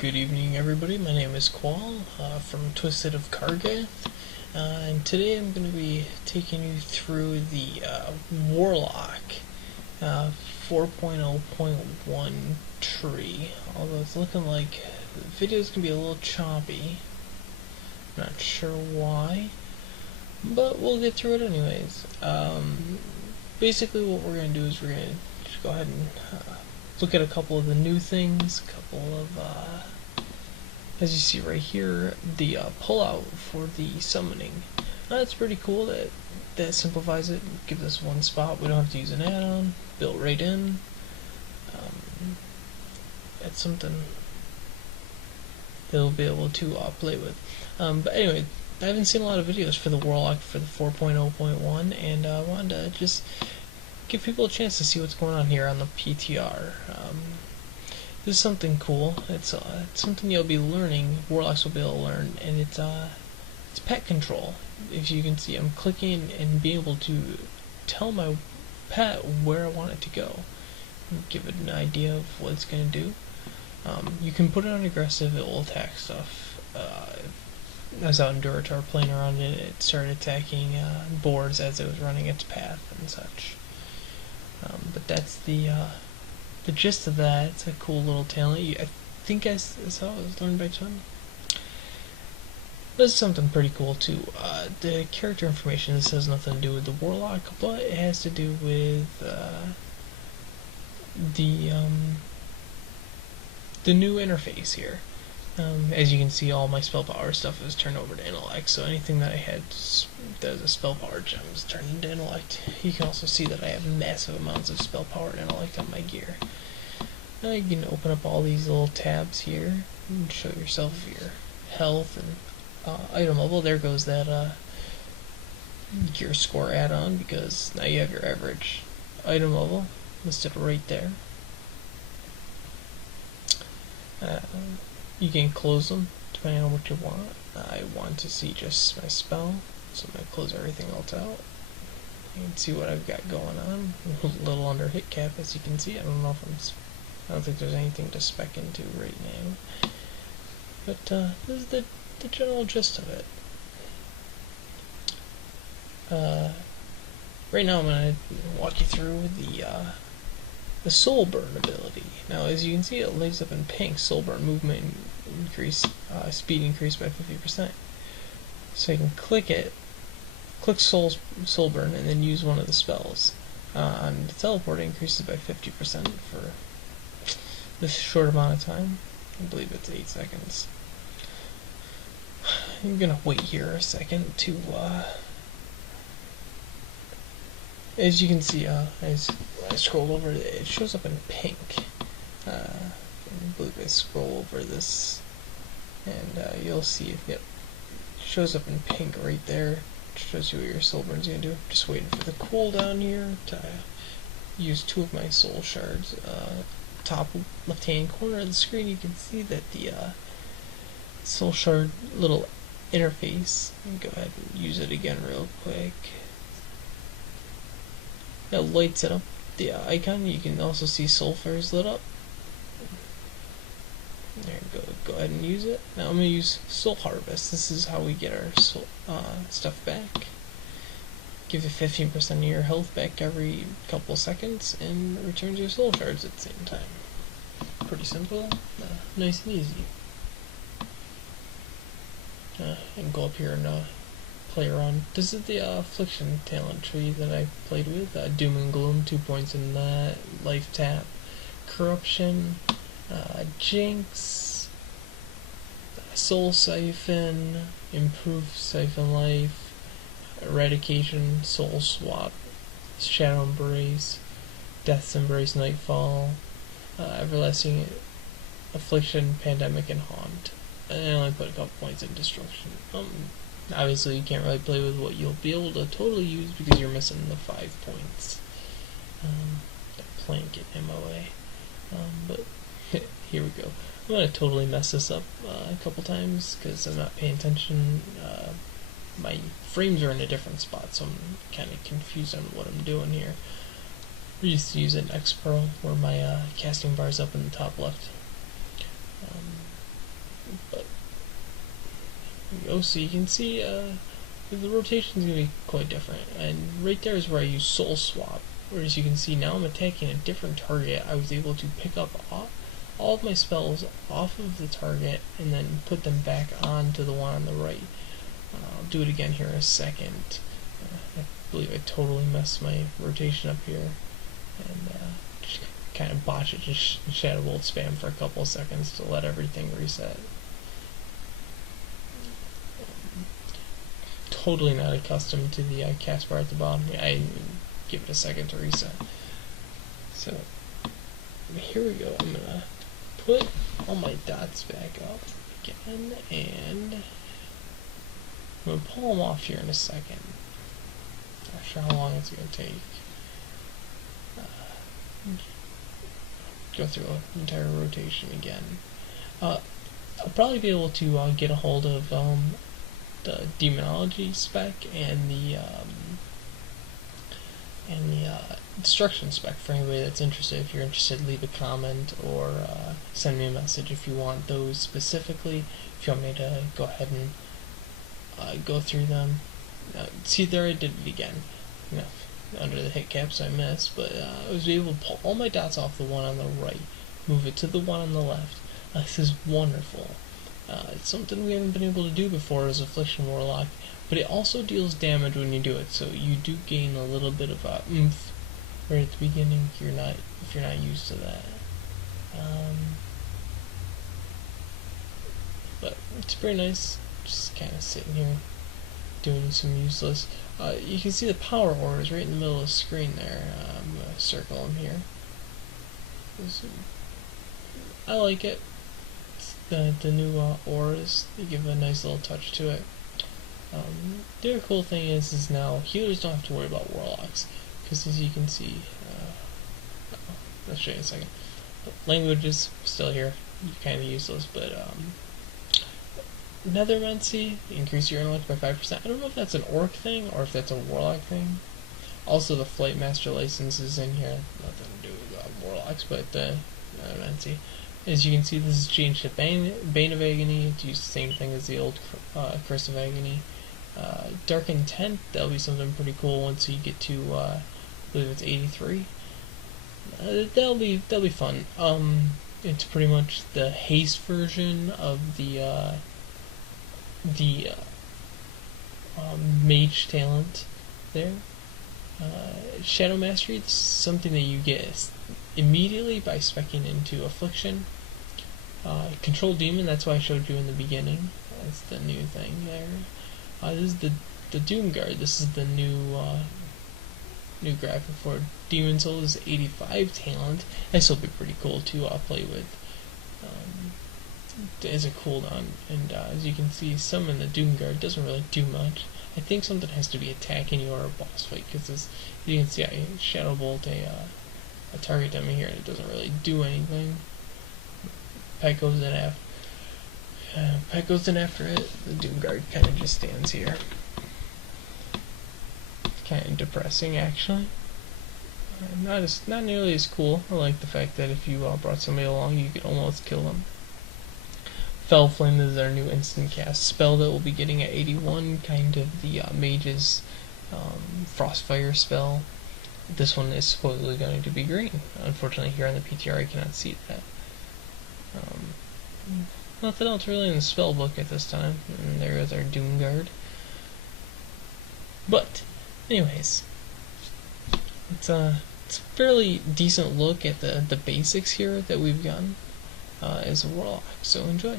Good evening, everybody. My name is Qual from Twisted of Kargath, and today I'm going to be taking you through the Warlock 4.0.1 tree. Although it's looking like the video's going to be a little choppy. Not sure why, but we'll get through it anyways. Basically, what we're going to do is we're going to go ahead and look at a couple of the new things, a couple of, as you see right here, the pullout for the summoning. That's pretty cool. That simplifies it, gives us one spot. We don't have to use an add-on, built right in. That's something they'll be able to play with. But anyway, I haven't seen a lot of videos for the Warlock for the 4.0.1, and I wanted to just give people a chance to see what's going on here on the PTR. This is something cool. It's something you'll be learning. Warlocks will be able to learn, and it's pet control. If you can see, I'm clicking and being able to tell my pet where I want it to go, and give it an idea of what it's going to do. You can put it on aggressive; it will attack stuff. I was out in Duratar playing around it. It started attacking boards as it was running its path and such. But that's the gist of that. It's a cool little talent. I think I saw it was learned by Chun. This is something pretty cool too. The character information, this has nothing to do with the Warlock, but it has to do with the new interface here. As you can see, all my spell power stuff is turned over to intellect, so anything that I had that was a spell power gem is turned into intellect. You can also see that I have massive amounts of spell power and intellect on my gear. Now you can open up all these little tabs here and show yourself your health and item level. There goes that gear score add-on, because now you have your average item level listed right there. You can close them depending on what you want. I want to see just my spell, so I'm going to close everything else out. You can see what I've got going on. A little under hit cap, as you can see. I don't think there's anything to spec into right now. But this is the general gist of it. Right now I'm going to walk you through the soul burn ability. Now, as you can see, it lights up in pink. Soul burn movement increase, speed increased by 50%. So you can click it, click soul burn, and then use one of the spells. On the teleport, it increases by 50% for this short amount of time. I believe it's 8 seconds. I'm gonna wait here a second to. As you can see, as I scroll over, it shows up in pink. I believe I scroll over this, and you'll see it shows up in pink right there. It shows you what your soul burn's gonna do. Just waiting for the cooldown here to use 2 of my soul shards. Top left-hand corner of the screen, you can see that the soul shard little interface. Go ahead and use it again real quick. That lights it up, the icon. You can also see sulfurs lit up. There you go. Go ahead and use it. Now I'm going to use Soul Harvest. This is how we get our soul, stuff back. Give you 15% of your health back every couple seconds, and returns your soul shards at the same time. Pretty simple, nice and easy. And go up here and play around. This is the Affliction talent tree that I played with. Doom and Gloom, 2 points in that. Life tap, Corruption, Jinx, Soul Siphon, Improve Siphon Life, Eradication, Soul Swap, Shadow Embrace, Death's Embrace, Nightfall, Everlasting Affliction, Pandemic, and Haunt. And I only put a couple points in Destruction. Obviously you can't really play with what you'll be able to totally use because you're missing the 5 points. That Blanket MOA. But here we go. I'm going to totally mess this up a couple times because I'm not paying attention. My frames are in a different spot, so I'm kind of confused on what I'm doing here. We used to use an X Pearl where my casting bar is up in the top left. But so you can see the rotation is going to be quite different, and right there is where I use Soul Swap. Whereas you can see now I'm attacking a different target. I was able to pick up all of my spells off of the target and then put them back onto the one on the right. I'll do it again here in a second. I believe I totally messed my rotation up here, and just kind of botch it, just Shadow Bolt spam for a couple of seconds to let everything reset. Totally not accustomed to the cast bar at the bottom. I give it a second to reset. So here we go. I'm gonna put all my dots back up again, and I'm gonna pull them off here in a second. Not sure how long it's gonna take. Go through an entire rotation again. I'll probably be able to get a hold of the Demonology spec and the Destruction spec for anybody that's interested. If you're interested, leave a comment or send me a message if you want those specifically. If you want me to go ahead and go through them. See, there I did it again. Under the hit caps I missed, but I was able to pull all my dots off the one on the right, move it to the one on the left. This is wonderful. It's something we haven't been able to do before as Affliction Warlock, but it also deals damage when you do it, so you do gain a little bit of oomph right at the beginning if you're not used to that. But it's pretty nice, just kind of sitting here doing some useless. You can see the power auras right in the middle of the screen there. I'm going to circle them here. I like it. The new auras, they give a nice little touch to it. The other cool thing is now healers don't have to worry about warlocks, because as you can see, I'll show you in a second. Language is still here, kind of useless, but Nethermancy, increase your intellect by 5%. I don't know if that's an orc thing or if that's a warlock thing. Also, the Flight Master license is in here. Nothing to do with warlocks, but Nethermancy. As you can see, this is changed to Bane of Agony. It's used the same thing as the old Curse of Agony. Dark Intent, that'll be something pretty cool once you get to, I believe it's 83. That'll be fun. It's pretty much the haste version of the mage talent there. Shadow Mastery, this is something that you get immediately by speccing into Affliction. Control Demon, that's why I showed you in the beginning. That's the new thing there. This is the Doom Guard. This is the new graphic for it. Demon Soul is 85 talent. This will be pretty cool to play with. As a cooldown, and as you can see, summon the Doom Guard doesn't really do much. I think something has to be attacking you or a boss fight, because as you can see, I Shadow Bolt a target dummy here, and it doesn't really do anything. Pet goes in after it. The Doom Guard kind of just stands here. Kind of depressing, actually. Not nearly as cool. I like the fact that if you brought somebody along, you could almost kill them. Fell Flame is our new instant cast spell that we'll be getting at 81, kind of the Mage's Frostfire spell. This one is supposedly going to be green. Unfortunately, here on the PTR, I cannot see that. Nothing else really in the spell book at this time. And there is our Doom Guard. But, anyways, it's a fairly decent look at the basics here that we've gotten as a Warlock. So enjoy.